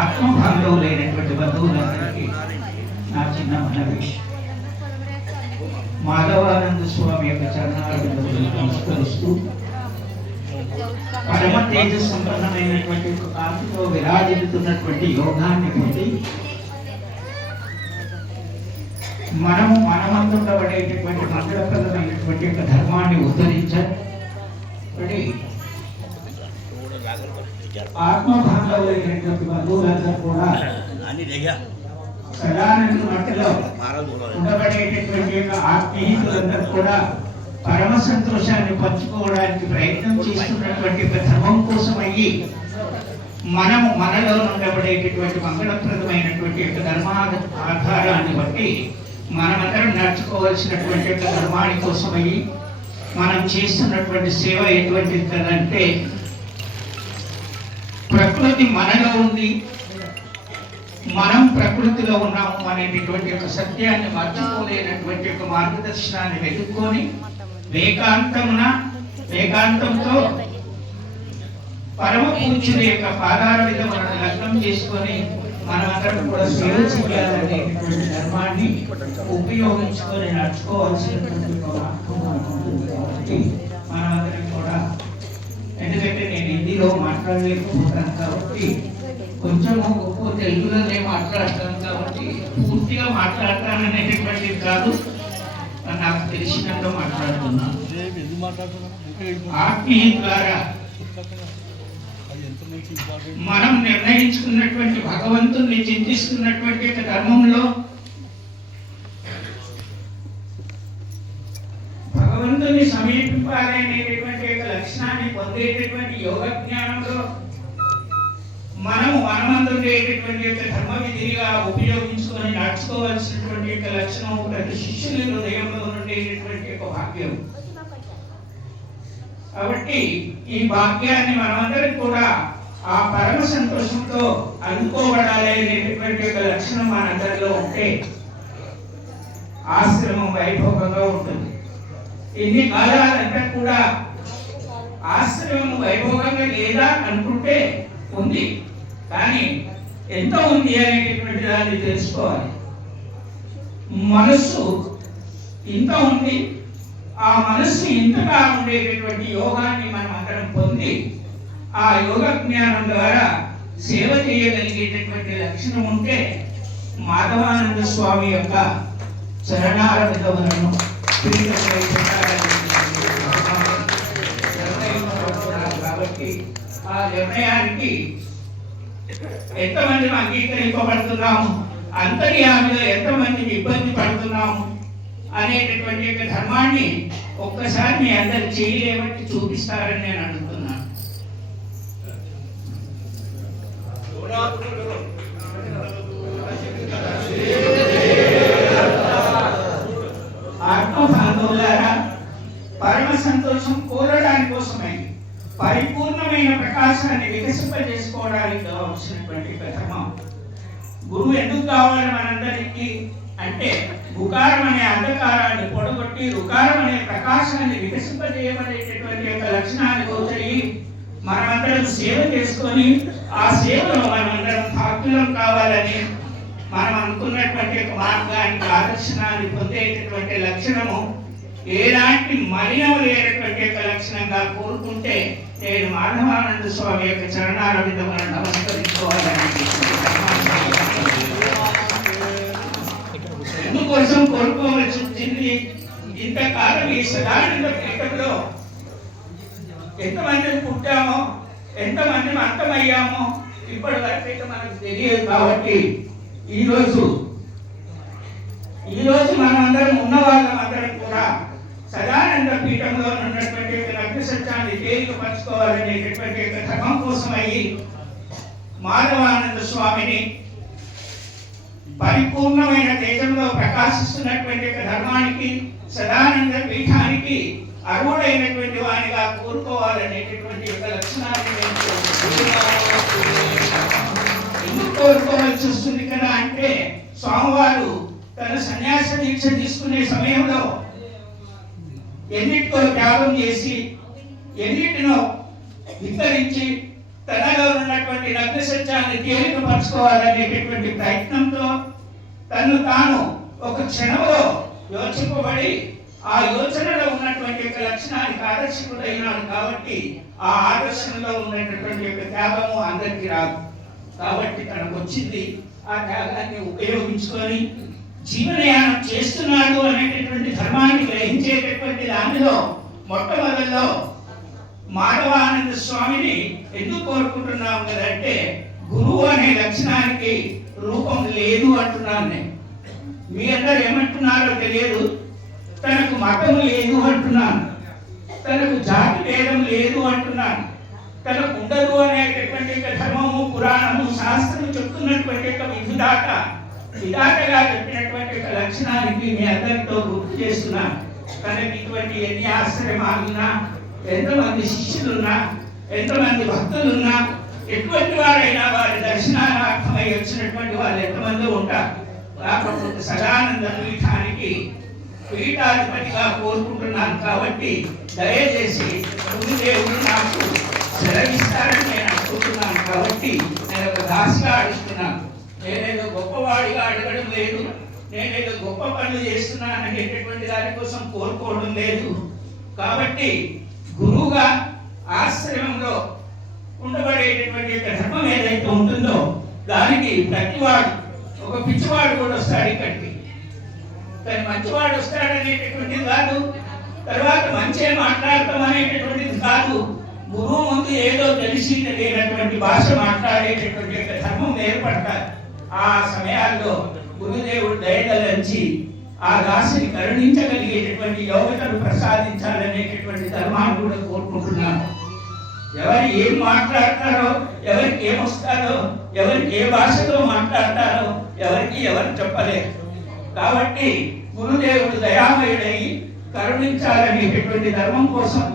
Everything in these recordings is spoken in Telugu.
ఆత్మబంధువులైనటువంటి బంధువులందరికీ నా చిన్న మనవి. మాధవానంద స్వామి యొక్క చరణాలను నమస్కరిస్తూ పరమ తేజ సంపన్నమైనటువంటి కాంతితో విరాజిల్లుతున్నటువంటి యోగాన్ని పొంది మనము మనమందుండబడేటటువంటి మంగళప్రదమైనటువంటి యొక్క ధర్మాన్ని ఉద్ధరించాలి. ఆత్మబాంధవులైనటువంటి బంధువులందరూ కూడా సదానంద మట్టిలో ఉండబడేటటువంటి యొక్క ఆత్మీయులందరూ కూడా పరమ సంతోషాన్ని పంచుకోవడానికి ప్రయత్నం చేస్తున్నటువంటి ధర్మం కోసం అయ్యి మనము మనలో ఉండబడేటటువంటి మంగళప్రదమైనటువంటి యొక్క ధర్మాధారాన్ని బట్టి మనమందరం నడుచుకోవాల్సినటువంటి యొక్క ధర్మాని కోసం అయ్యి మనం చేస్తున్నటువంటి సేవ ఎటువంటిది కదంటే, ప్రకృతి మనలో ఉంది, మనం ప్రకృతిలో ఉన్నాము అనేటటువంటి యొక్క సత్యాన్ని మర్చిపోలేనటువంటి యొక్క మార్గదర్శనాన్ని వెతుక్కొని వేగాంతంతో పరమ పూజ్యుల యొక్క పాదాల మీద మనం లగ్నం చేసుకొని మనమందరం కూడా సేవ చేయాలనేటువంటి ధర్మాన్ని ఉపయోగించుకొని నడుచుకోవాల్సినటువంటి కాబట్టి మనమందరం కూడా, ఎందుకంటే నేను హిందీలో మాట్లాడలేకపోతాను కాబట్టి కొంచెము గొప్ప తెలుగులోనే మాట్లాడతాను కాబట్టి పూర్తిగా మాట్లాడతాననేటటువంటిది కాదు, నాకు తెలిసినంత మాట్లాడుతున్నాను. ఆత్మీయ ద్వారా మనం నిర్ణయించుకున్నటువంటి భగవంతుని చింతిస్తున్నటువంటి ధర్మంలో భగవంతుని సమీపింపాలనేటటువంటి లక్షణాన్ని పొందేటటువంటి యోగ జ్ఞానంలో మనము మనమందుండేటటువంటి యొక్క ధర్మ విధిగా ఉపయోగించుకొని నడుచుకోవాల్సినటువంటి యొక్క లక్షణం ప్రతి శిష్యుల హృదయంలో ఉండేటటువంటి యొక్క భాగ్యం. కాబట్టి ఈ భాగ్యాన్ని మనమందరం కూడా ఆ పరమ సంతోషంతో అందుకోబడాలి అనేటటువంటి యొక్క లక్షణం మనందరిలో ఉంటే ఆశ్రమం వైభోగంగా ఉంటుంది. ఎన్ని కాలాలంటే కూడా ఆశ్రమం వైభోగంగా లేదా అనుకుంటే ఉంది, కానీ ఎంత ఉంది అనేటటువంటి దాన్ని తెలుసుకోవాలి. మనస్సు ఇంత ఉంది, ఆ మనస్సు ఇంతగా ఉండేటటువంటి యోగాన్ని మనం అందరం పొంది ఆ యోగ జ్ఞానం ద్వారా సేవ చేయగలిగేటటువంటి లక్షణం ఉంటే మాధవానంద స్వామి యొక్క చరణాల విధములను కాబట్టి ఆ నిర్ణయానికి ఎంతమంది అంగీకరింపబడుతున్నాము, అంతర్యామిలో ఎంతమంది ఇబ్బంది పడుతున్నాము అనేటటువంటి యొక్క ధర్మాన్ని ఒక్కసారి మీ అందరు చేయలేబట్టి చూపిస్తారని నేను అనుకున్నాను. ఆత్మబాంధవులారా, పరమ సంతోషం కోరడానికి కోసమై పరిపూర్ణమైన ప్రకాశాన్ని వికసింపజేసుకోవడానికి కావాల్సినటువంటి ధర్మం. గురువు ఎందుకు కావాలి మనందరికీ అంటే, రుకారం అనే అంధకారాన్ని పొడగొట్టి రుకారం అనే ప్రకాశాన్ని వికసింపజేయబడేటటువంటి యొక్క లక్షణాన్ని గోచరి మనమందరం సేవ చేసుకొని ఆ సేవలో మనమందరం భాగ్యులం కావాలని మనం అనుకున్నటువంటి యొక్క మార్గానికి ఆదర్శనాన్ని పొందేటటువంటి లక్షణము ఎలాంటి మలినము లేనటువంటి యొక్క లక్షణంగా కోరుకుంటే నేను మాధవానంద స్వామి యొక్క చరణాల మీద మనం నమస్కరించుకోవాలని ఎందుకోసం కోరుకోవాల్సి వచ్చింది. ఇంతకాలం ఈ సదానంద పీఠంలో ఎంతమంది పుట్టామో, ఎంతమంది అంతమయ్యామో ఇప్పటి వరకు మనకు తెలియదు. కాబట్టి ఈరోజు మనం అందరం ఉన్న వాళ్ళం అందరం కూడా సదానంద పీఠంలో ఉన్నటువంటి లగ్న సత్యాన్ని తేలికపరచుకోవాలనేటటువంటి ధర్మం కోసం అయ్యి మాధవానంద స్వామిని పరిపూర్ణమైన తేజంలో ప్రకాశిస్తున్నటువంటి ధర్మానికి సదానంద పీఠానికి అర్హుడైనటువంటి వానిగా కోరుకోవాలనేటటువంటి లక్షణాన్ని ఎందుకు కోరుకోవాల్సి వస్తుంది కదా అంటే, స్వామివారు తన సన్యాస దీక్ష తీసుకునే సమయంలో ఎన్నిటితో త్యాగం చేసి ఎన్నిటినో విస్తరించి తనలో ఉన్నటువంటి నగ్న సత్యాన్ని తేలికపరచుకోవాలనేటటువంటి ప్రయత్నంతో తను తాను ఒక క్షణంలో యోచింపబడి ఆ యోచనలో ఉన్నటువంటి ఒక లక్షణానికి ఆదర్శకుడైనాడు కాబట్టి ఆ ఆదర్శంలో ఉన్నటువంటి యొక్క త్యాగము అందరికీ రాదు. కాబట్టి తనకు వచ్చింది ఆ త్యాగాన్ని ఉపయోగించుకొని జీవనయానం చేస్తున్నాడు అనేటటువంటి ధర్మాన్ని గ్రహించేటటువంటి దానిలో మొట్టమొదటిలో మాధవానంద స్వామిని ఎందుకు కోరుకుంటున్నాం కదంటే గురువు అనే లక్షణానికి రూపం లేదు అంటున్నాను నేను. మీ అందరు ఏమంటున్నారో తెలియదు. తనకు మతం లేదు అంటున్నాను, తనకు జాతి భేదం లేదు అంటున్నాను, తనకు ఉండదు అనేటటువంటి ధర్మము పురాణము శాస్త్రము చెప్తున్నటువంటి విధాతగా చెప్పినటువంటి లక్షణానికి మీ అందరితో గుర్తు చేస్తున్నాను. తనకి ఇటువంటి ఎన్ని ఆశ్రమాలున్నా, ఎంతమంది శిష్యులున్నా, ఎంతమంది భక్తులున్నా, ఎటువంటి వారైనా వారి దర్శనార్థమై వచ్చినటువంటి వాళ్ళు ఎంతమంది ఉంటారు. కాకపోతే సదానంద పీఠానికి పీఠాధిపతిగా కోరుకుంటున్నాను కాబట్టి దయచేసి గురుదేవుడు నాకు సెలవిస్తారని నేను అనుకుంటున్నాను. కాబట్టి నేను ఒక దాసిగా అడుగుతున్నాను. నేనేదో గొప్పవాడిగా అడగడం లేదు, నేనేదో గొప్ప పనులు చేస్తున్నాను అనేటటువంటి దానికోసం కోరుకోవడం లేదు. కాబట్టి గురువుగా ఆశ్రమంలో ఉండబడేటటువంటి ధర్మం ఏదైతే ఉంటుందో దానికి ప్రతివాడు, ఒక పిచ్చివాడు కూడా వస్తాడు ఇక్కడికి, కానీ మంచివాడు వస్తాడనేటటువంటిది కాదు, తర్వాత మంచిగా మాట్లాడటం అనేటటువంటిది కాదు. గురువు ముందు ఏదో తెలిసి తెలియనటువంటి భాష మాట్లాడేటటువంటి ధర్మం ఏర్పడతారు. ఆ సమయాల్లో గురుదేవుడు దయగలించి ఆ దాసిని కరుణించగలిగేటటువంటి యోగ్యతను ప్రసాదించాలనేటటువంటి ధర్మాన్ని కూడా కోరుకుంటున్నాను. ఎవరు ఏం మాట్లాడతారో, ఎవరికి ఏమొస్తారో, ఎవరికి ఏ భాషతో మాట్లాడతారో ఎవరికి ఎవరు చెప్పలేరు. కాబట్టి గురుదేవుడు దయామయుడై కరుణించాలనేటటువంటి ధర్మం కోసం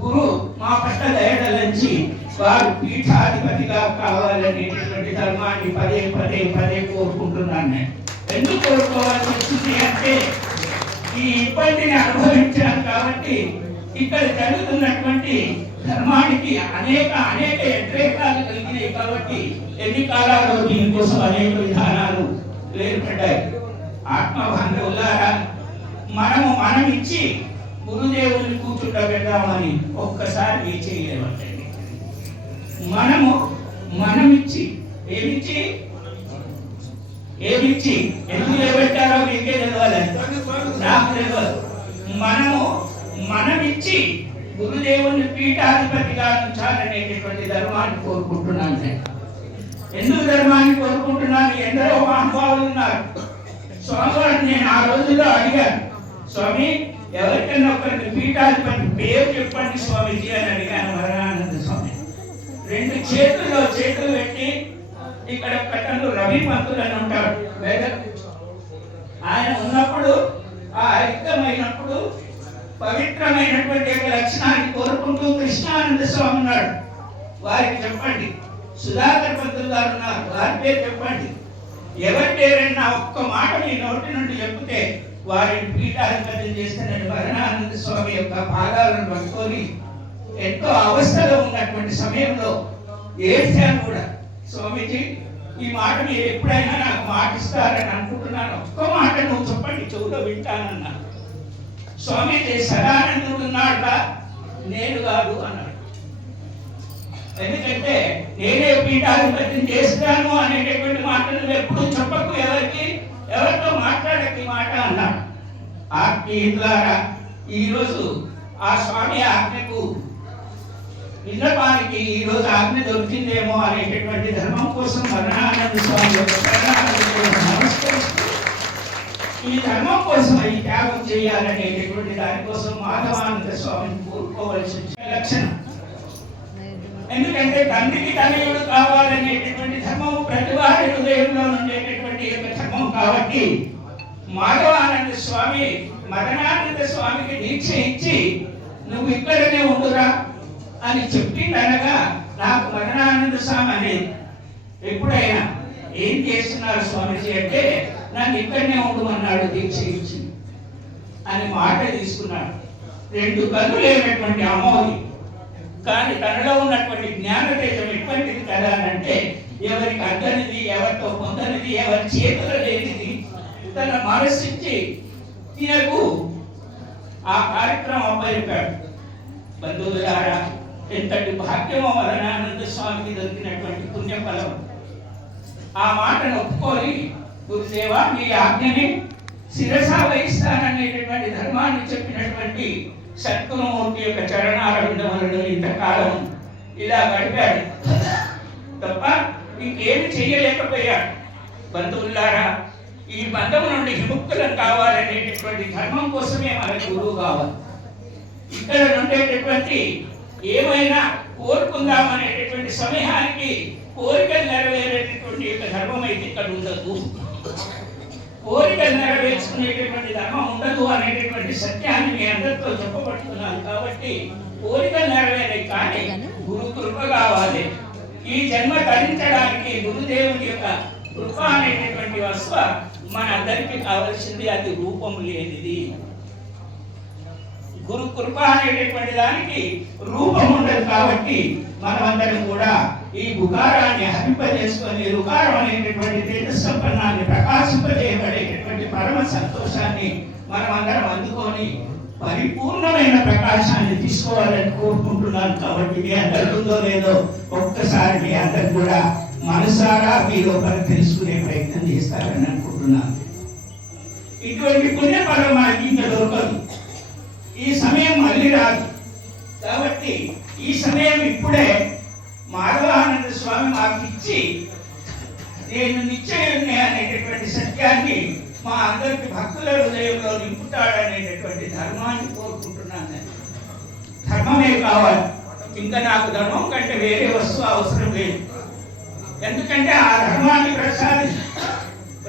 గురు మా పట్ల దయగలించి వారు పీఠాధిపతిగా కావాలనేటటువంటి ధర్మాన్ని పదే పదే పదే కోరుకుంటున్నాను. నేను ఎందుకు కోరుకోవాల్సి వచ్చింది అంటే ఈ ఇబ్బందిని అనుభవించాను కాబట్టి ఇక్కడ జరుగుతున్నటువంటి ధర్మానికి అనేక వ్యతిరేకాలు కలిగినాయి కాబట్టి ఎన్ని కాలాలు దీనికోసం అనేక విధానాలు ఏర్పడ్డాయి. ఆత్మబాంధవులారా, మనం ఇచ్చి గురుదేవుని కూర్చుండబెడదామని ఒక్కసారి మీ చేయలేమండి. మనమిచ్చి ఏమిచ్చి ఎందుకు నిలబెట్టారో మీకే తెలియాలి, నాకు తెలియదు. మనమిచ్చి గురుదేవుని పీఠాధిపతిగా ఉంచాలనేటటువంటి ధర్మాన్ని కోరుకుంటున్నాను. నేను ఎందుకు ధర్మాన్ని కోరుకుంటున్నాను? ఎందరో మహానుభావులు ఉన్నారు. స్వామివారిని నేను ఆ రోజుల్లో అడిగాను, స్వామి ఎవరికైనా ఒకరికి పీఠాధిపతి పేరు చెప్పండి స్వామిజీ అని అడిగాను. వరానంద స్వామి 2 చేతులు పెట్టి ఇక్కడ పెట్టను రవి పంతులు అని ఉంటాడు వేద, ఆయన ఉన్నప్పుడు ఆ ఐక్యమైనప్పుడు పవిత్రమైనటువంటి యొక్క లక్షణాన్ని కోరుకుంటూ కృష్ణానంద స్వామి ఉన్నాడు, వారికి చెప్పండి. సుధాకర్ పంతులు గారు ఉన్నారు, వారి పేరు చెప్పండి. ఎవరి పేరైనా ఒక్క మాట మీ నోటి నుండి చెప్తే వారిని పీఠాధిపతి చేస్తున్న వరణానంద స్వామి యొక్క పాదాలను పట్టుకొని ఎంతో అవస్థలో ఉన్నటువంటి సమయంలో ఏడ్చాను కూడా. స్వామీజీ, ఈ మాట మీరు ఎప్పుడైనా నాకు మాట ఇస్తారని అనుకుంటున్నాను, ఒక్క మాట నువ్వు చెప్పండి, చెవులో వింటానన్నా. స్వామీజీ సదానందుడు ఉన్నాడా? నేను కాదు అన్నాడు. ఎందుకంటే నేనే పీఠాధిపతిని చేస్తాను అనేటటువంటి మాటలు ఎప్పుడు చెప్పకు, ఎవరితో మాట్లాడక ఈ మాట అన్నాడు. ద్వారా ఈరోజు ఆ స్వామి ఆజ్ఞకు విన్నపానికి ఈరోజు ఆజ్ఞ దొరికిందేమో అనేటటువంటి ధర్మం కోసం వరణానంద స్వామి నమస్కరిస్తూ ఈ ధర్మం కోసం ఈ త్యాగం చేయాలనేటటువంటి దానికోసం మాధవానంద స్వామిని కోరుకోవలసి లక్షణం. ఎందుకంటే తండ్రికి తనయుడు కావాలనేటటువంటి ధర్మం ప్రతి వారి హృదయంలో ఉండేటటువంటి యొక్క ధర్మం కాబట్టి మాధవానంద స్వామి మదనానంద స్వామికి దీక్ష ఇచ్చి నువ్వు ఇక్కడనే ఉండురా అని చెప్పిందనగా నాకు మదనానంద స్వామి అనేది ఎప్పుడైనా ఏం చేస్తున్నారు స్వామిజీ అంటే నన్ను ఇక్కడనే ఉండమన్నాడు దీక్ష ఇచ్చి అని మాట తీసుకున్నాడు. 2 కళ్ళు లేనటువంటి అమోది, కానీ తనలో ఉన్నటువంటి జ్ఞానతేజం ఎటువంటిది కదా అంటే ఎవరికి అందనిది, ఎవరితో పొందనిది, ఎవరి చేతులు లేనిది తన మనస్సుకి తినకు ఆ కార్యక్రమం అప్పగిపాడు. బంధువులారా, ఎంతటి భాగ్యమో మరణానంద స్వామికి దొరికినటువంటి పుణ్యఫలం. ఆ మాటను ఒప్పుకొని గురుదేవా మీ ఆజ్ఞని శిరసా వహిస్తాననేటటువంటి ధర్మాన్ని చెప్పినటువంటి సద్గురుమూర్తి యొక్క చరణారవిందములను ఇంతకాలం ఇలా గడిపాడు తప్ప ఇంకేమి చేయలేకపోయాడు. బంధువులారా, ఈ బంధం నుండి విముక్తులం కావాలనేటటువంటి ధర్మం కోసమే మనకు గురువు కావాలి. ఇక్కడ ఉండేటటువంటి ఏమైనా కోరుకుందామనేటటువంటి సమయానికి కోరికలు నెరవేరేటటువంటి యొక్క ధర్మం అయితే ఇక్కడ ఉండదు. కోరికలు నెరవేర్చుకునేటటువంటి ధర్మం ఉండదు అనేటటువంటి సత్యాన్ని మీ అందరితో చెప్పబడుతున్నాను. కాబట్టి కోరికలు నెరవేరే కానీ గురు కృప కావాలి. ఈ జన్మ ధరించడానికి గురుదేవుని యొక్క కృప అనేటటువంటి వస్వ మన అందరికీ కావలసింది. అది రూపం లేనిది. గురు కృప అనేటటువంటి దానికి రూపం ఉండదు. కాబట్టి మనమందరం కూడా ఈ గుకారాన్ని హరింపజేసుకొని రుకారం అనేటటువంటి తేజస్సంపన్నాన్ని ప్రకాశింపజేయబడేటటువంటి పరమ సంతోషాన్ని మనమందరం అందుకొని పరిపూర్ణమైన ప్రకాశాన్ని తీసుకోవాలని కోరుకుంటున్నాను. కాబట్టి మీ అందరితో లేదో ఒక్కసారి మీ అందరు కూడా మనసారా మీ లోపల తెలుసుకునే ప్రయత్నం చేస్తారని అనుకుంటున్నాను. ఇటువంటి పుణ్యఫలం మనకి ఇంకా దొరకదు. ఈ సమయం మళ్ళీ రాదు. కాబట్టి ఈ సమయం ఇప్పుడే మాధవానంద స్వామి మాకు ఇచ్చి నేను నిశ్చయుణ్ణి అనేటటువంటి సత్యాన్ని మా అందరికి భక్తుల హృదయంలో నింపుతాడనేటటువంటి ధర్మాన్ని కోరుకుంటున్నాను. ధర్మమే కావాలి. ఇంకా నాకు ధర్మం కంటే వేరే వస్తువు అవసరం లేదు. ఎందుకంటే ఆ ధర్మాన్ని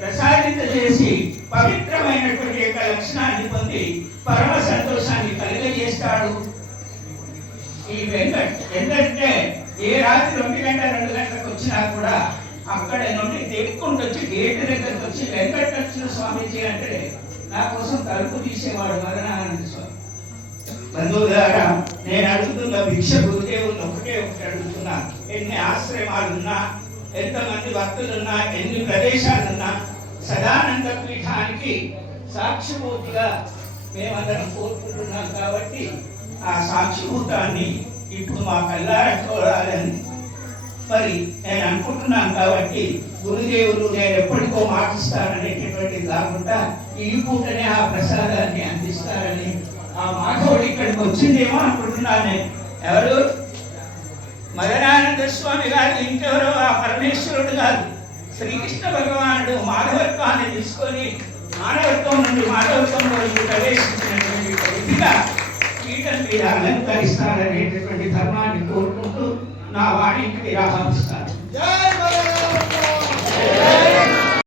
ప్రసాదిత చేసి పవిత్రమైనటువంటి యొక్క లక్షణాన్ని పొంది పరమ సంతోషాన్ని కలిగజేస్తాడు ఈ వెంకట్. ఎందుకంటే ఏ రాత్రి 1 గంట 2 గంటలకు వచ్చినా కూడా అక్కడ నుండి తెక్కుంటూ వచ్చి గేటు దగ్గరకు వచ్చి వెంకటేశ్వర స్వామీజీ అంటే నా కోసం తలుపు తీసేవాడు మరణానంద స్వామి. బంధువులారా, నేను అడుగుతున్న భిక్ష గురుదేవుని ఒకటే అడుగుతున్నా. ఎన్ని ఆశ్రమాలున్నా, ఎంతమంది భక్తులున్నా, ఎన్ని ప్రదేశాలున్నా సదానంద పీఠానికి సాక్షిభూతిగా మేమందరం కోరుకుంటున్నాం. కాబట్టి ఆ సాక్షిభూతాన్ని ఇప్పుడు మా కల్లారా చూడాలని మరి నేను అనుకుంటున్నాను. కాబట్టి గురుదేవులు నేను ఎప్పటికో మాటిస్తాననేటటువంటిది కాకుండా ఈ పూటనే ఆ ప్రసాదాన్ని అందిస్తారని ఆ మాధవుడు ఇక్కడికి వచ్చిందేమో అనుకుంటున్నాను. ఎవరు? మదనానంద స్వామి గారు, ఇంకెవరో ఆ పరమేశ్వరుడు కాదు, శ్రీకృష్ణ భగవానుడు మాధవత్వాన్ని తీసుకొని మానవత్వం నుండి మాధవత్వంలో ప్రవేశించినటువంటి వ్యక్తిగా పీఠం మీద అలంకరిస్తారనేటటువంటి ధర్మాన్ని కోరుకుంటూ నా వాణికి విరామిస్తాను.